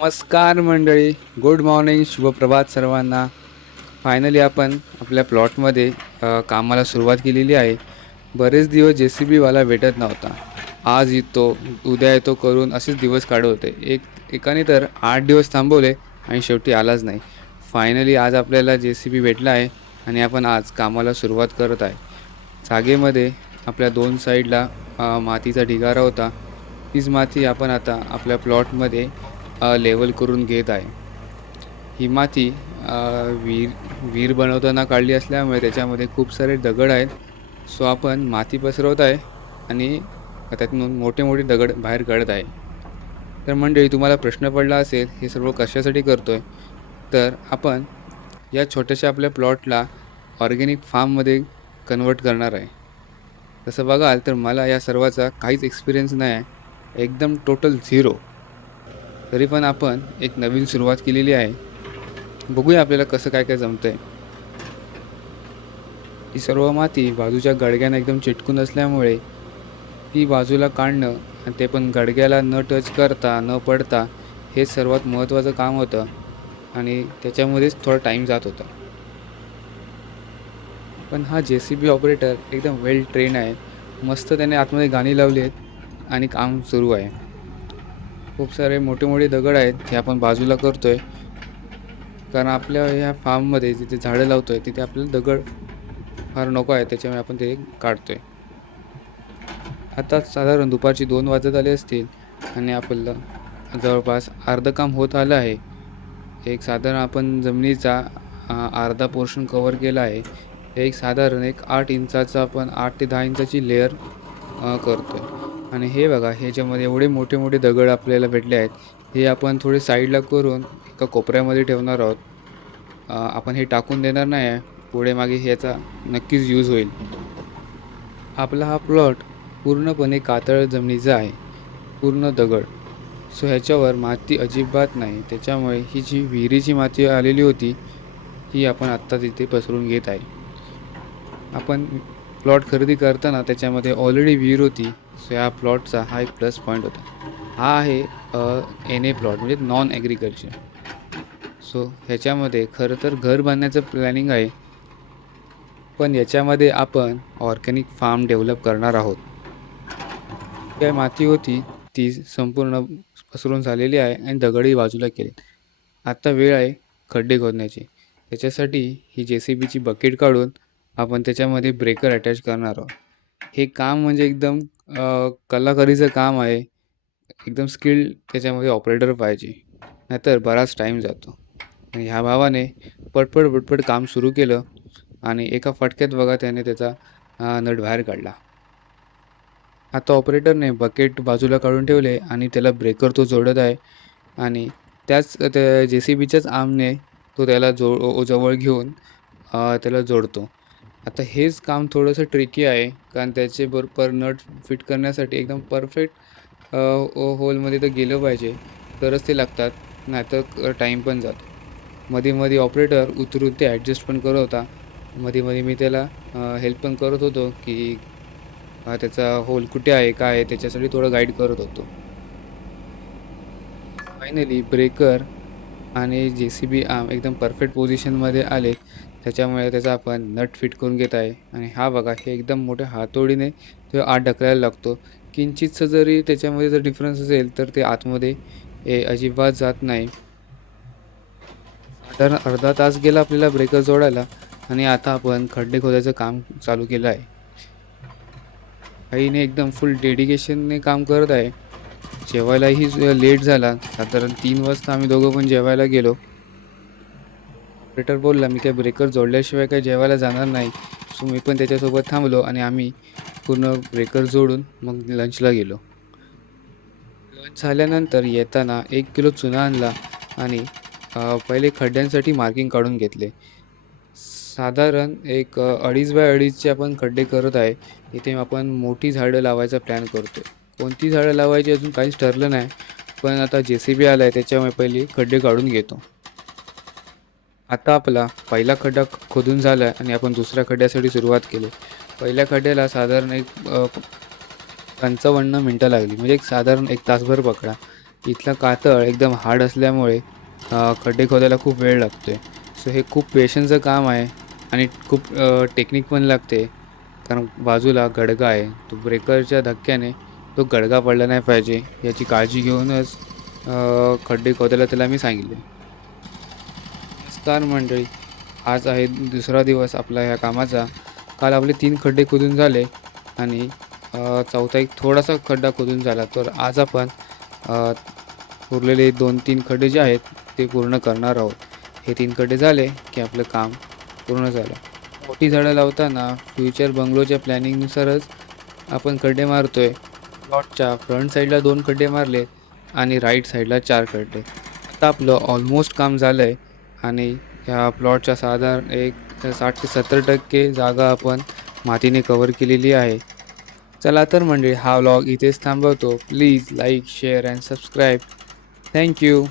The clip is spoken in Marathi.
नमस्कार मंडळी, गुड मॉर्निंग, शुभप्रभात सर्वांना. फायनली आपण आपल्या प्लॉटमध्ये कामाला सुरुवात केलेली आहे. बरेच दिवस JCBवाला भेटत नव्हता. आज येतो, उद्या येतो करून असेच दिवस काढत होते. एकाने तर 8 दिवस थांबवले आणि शेवटी आलाच नाही. फायनली आज आपल्याला JCB भेटला आहे आणि आपण आज कामाला सुरुवात करत आहे. जागेमध्ये आपल्या 2 साईडला मातीचा ढिगारा होता. तीच माती आपण आता आपल्या प्लॉटमध्ये लेवल करून घेत आहे. ही माती विहीर विहीर बनवताना काढली असल्यामुळे त्याच्यामध्ये खूप सारे दगड आहेत. सो आपण माती पसरवत आहे आणि त्यातून मोठे-मोठे दगड बाहेर काढत आहे. तर मंडळी तुम्हाला प्रश्न पडला असेल, हे सर्व कशासाठी करतोय? तर आपण या छोट्याशा आपल्या प्लॉटला ऑर्गॅनिक फार्ममध्ये कन्व्हर्ट करणार आहे. तसं बघाल तर मला या सर्वाचा काहीच एक्सपिरियन्स नाही आहे. एकदम टोटल झिरो. तरी पण आपण एक नवीन सुरुवात केलेली आहे. बघूया आपल्याला कसं काय जमतंय. ही सर्व माती बाजूच्या गडग्यानं एकदम चिटकून असल्यामुळे ती बाजूला काढणं आणि ते पण गडग्याला न टच करता, न पडता हे सर्वात महत्त्वाचं काम होतं आणि त्याच्यामध्येच थोडा टाईम जात होता. पण हा JCB ऑपरेटर एकदम वेल ट्रेन आहे. मस्त त्याने आतमध्ये गाणी लावली आहेत आणि काम सुरू आहे. खूप सारे मोठे-मोठे दगड आहेत, हे आपण बाजूला करतोय. कारण आपल्या ह्या फार्ममध्ये जिथे झाडं लावतोय तिथे आपल्याला दगड फार नको आहे, त्याच्यामुळे आपण ते काढतोय. आता साधारण दुपारची 2 वाजत आले असतील आणि आपलं जवळपास अर्धं काम होत आलं आहे. एक साधारण आपण जमिनीचा अर्धा पोर्शन कव्हर केला आहे. एक साधारण 8 इंचाचा आपण 8 ते 10 इंचाची लेयर करतोय. आणि हे बघा, ह्याच्यामध्ये एवढे मोठे-मोठे दगड आपल्याला भेटले आहेत. हे आपण थोडे साईडला करून एका कोपऱ्यामध्ये ठेवणार आहोत. आपण हे टाकून देणार नाही आहे. पुढे मागे ह्याचा नक्कीच यूज होईल. आपला हा प्लॉट पूर्णपणे कातळ जमिनीचा आहे, पूर्ण दगड. सो ह्याच्यावर माती अजिबात नाही. त्याच्यामुळे ही जी विहिरीची माती आलेली होती, ही आपण आत्ता तिथे पसरून घेत आहे. आपण प्लॉट खरेदी करताना त्याच्यामध्ये ऑलरेडी विहीर होती. सो या प्लॉटचा हा एक प्लस पॉईंट होता. हा आहे NA प्लॉट म्हणजे नॉन ॲग्रिकल्चर. सो ह्याच्यामध्ये खरं तर घर बांधण्याचं प्लॅनिंग आहे. पण याच्यामध्ये आपण ऑर्गॅनिक फार्म डेव्हलप करणार आहोत. काय माती होती ती संपूर्ण पसरून झालेली आहे आणि दगडही बाजूला केले. आता वेळ आहे खड्डे खोदण्याची. त्याच्यासाठी ही JCBची बकेट काढून आपण त्याच्यामध्ये ब्रेकर अटॅच करणार आहोत. हे काम म्हणजे एकदम कलाकारीचं काम आहे. एकदम स्किल्ड त्याच्यामध्ये ऑपरेटर पाहिजे, नाहीतर बराच टाईम जातो. आणि ह्या भावाने पटपट काम सुरू केलं आणि एका फटक्यात बघा त्याने त्याचा नट बाहेर काढला. आता ऑपरेटरने बकेट बाजूला काढून ठेवले आणि त्याला ब्रेकर तो जोडत आहे आणि त्याच त्या JCBच्याच आर्मने तो त्याला जवळ घेऊन त्याला जोडतो. आता हेच काम थोडंसं ट्रिकी आहे, कारण त्याचे बरोबर नट फिट करण्यासाठी एकदम परफेक्ट होलमध्ये तर गेलं पाहिजे, तरच ते लागतात, नाहीतर टाईम पण जातो. मध्ये ऑपरेटर उतरून ते ॲडजस्ट पण करत होता. मध्ये मी त्याला हेल्प पण करत होतो, की त्याचा होल कुठे आहे, काय आहे, त्याच्यासाठी थोडं गाईड करत होतो. फायनली ब्रेकर आणि JCB आर्म एकदम परफेक्ट पोझिशनमध्ये आले. त्याच्यामुळे त्याचा आपण नट फिट करून घेत आहे आणि हा बघा, हे एकदम मोठ्या हातोडीने तो आत ढकलायला लागतो. किंचितसं जरी त्याच्यामध्ये जर डिफरन्स असेल तर ते आतमध्ये अजिबात जात नाही. साधारण अर्धा तास गेला आपल्याला ब्रेकर जोडायला आणि आता आपण खड्डे खोदायचं काम चालू केलं आहे. आईने एकदम फुल डेडिकेशनने काम करत आहे. जेवायलाही लेट झाला. साधारण 3 वाजता आम्ही दोघं पण जेवायला गेलो. ऑपरेटर बोलला, "मी काय ब्रेकर जोडल्याशिवाय काही जेवायला जाणार नाही." सो मी पण त्याच्यासोबत थांबलो आणि आम्ही पूर्ण ब्रेकर जोडून मग लंचला गेलो. लंच झाल्यानंतर येताना 1 किलो चुना आणला आणि पहिले खड्ड्यांसाठी मार्किंग काढून घेतले. साधारण 2.5 बाय 2.5चे आपण खड्डे करत आहे. इथे आपण मोठी झाडं लावायचा प्लॅन करतो. कोणती झाडं लावायची अजून काहीच ठरलं नाही. पण आता JCB आला आहे त्याच्यामुळे पहिले खड्डे काढून घेतो. आता आपला पहिला खड्डा खोदून झाला आहे आणि आपण दुसऱ्या खड्ड्यासाठी सुरुवात केली. पहिल्या खड्ड्याला साधारण 55 मिनटं लागली, म्हणजे एक साधारण 1 तासभर पकडा. इथला कातळ एकदम हार्ड असल्यामुळे खड्डे खोदायला खूप वेळ लागतो आहे. सो हे खूप पेशन्सचं काम आहे आणि खूप टेक्निक पण लागते. कारण बाजूला गडगा आहे. तो ब्रेकरच्या धक्क्याने तो गडगा पडला नाही पाहिजे याची काळजी घेऊनच खड्डे खोदायला त्याला मी सांगितले. नमस्कार मंडळी. आज आहे दुसरा दिवस आपला ह्या कामाचा. काल आपले 3 खड्डे खोदून झाले आणि चौथा एक थोडासा खड्डा खोदून झाला. तर आज आपण अ, उरलेले 2-3 खड्डे जे आहेत ते पूर्ण करणार आहोत. हे 3 खड्डे झाले की आपलं काम पूर्ण झालं. मोठी झाडं लावताना फ्युचर बंगलोच्या प्लॅनिंगनुसारच आपण खड्डे मारतोय. प्लॉटच्या फ्रंट साईडला 2 खड्डे मारले आणि राईट साईडला 4 खड्डे. आता आपलं ऑलमोस्ट काम झालं आहे आणि ह्या प्लॉटच्या साधारण एक 60 ते 70% जागा आपण मातीने कव्हर केलेली आहे. चला तर म्हणजे हा व्लॉग इथेच थांबवतो. Please like, share and subscribe. Thank you.